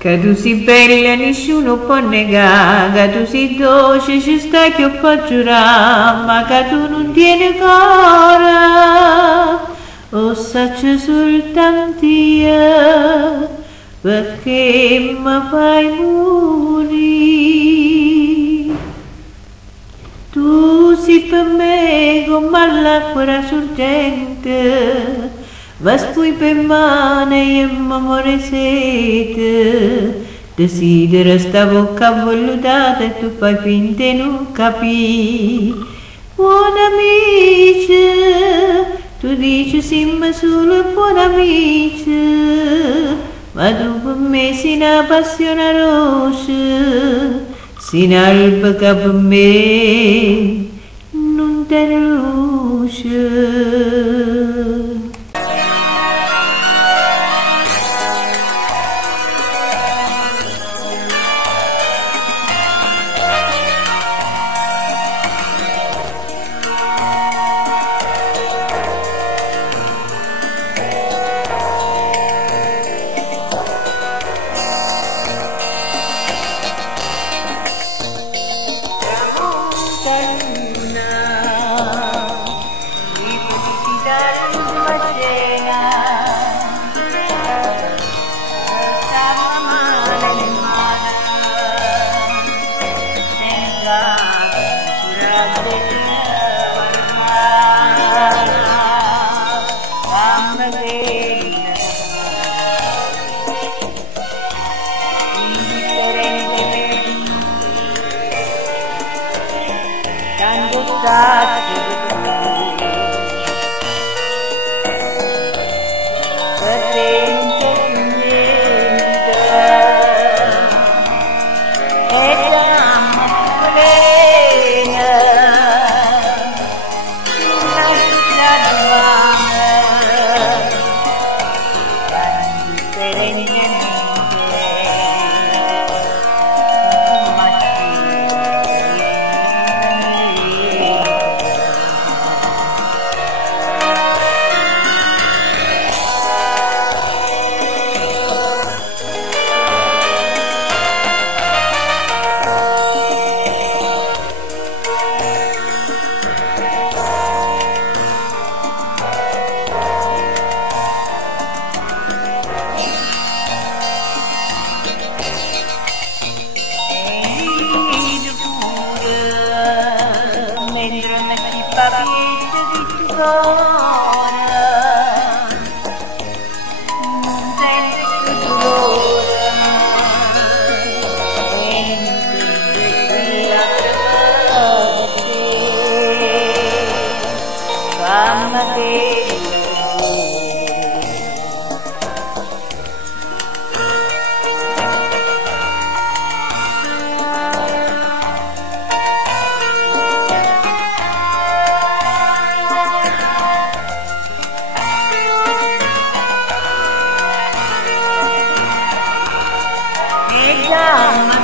Che tu sei bella, nessuno può negare, che tu sei dolce, ci sta che può giurare, ma che tu non tieni cuore, o saccio soltanto io, perché mi fai morire. Tu sei per me come l'acqua sorgente, Vaspui per mane e m'amore sete, desidero sta bocca vellutata e tu fai finta di non capire. Buon amici, tu dici siamo solo buon amici, ma tu per me sei una passione rossa, sei un'alba che per me non tiene luce. Down.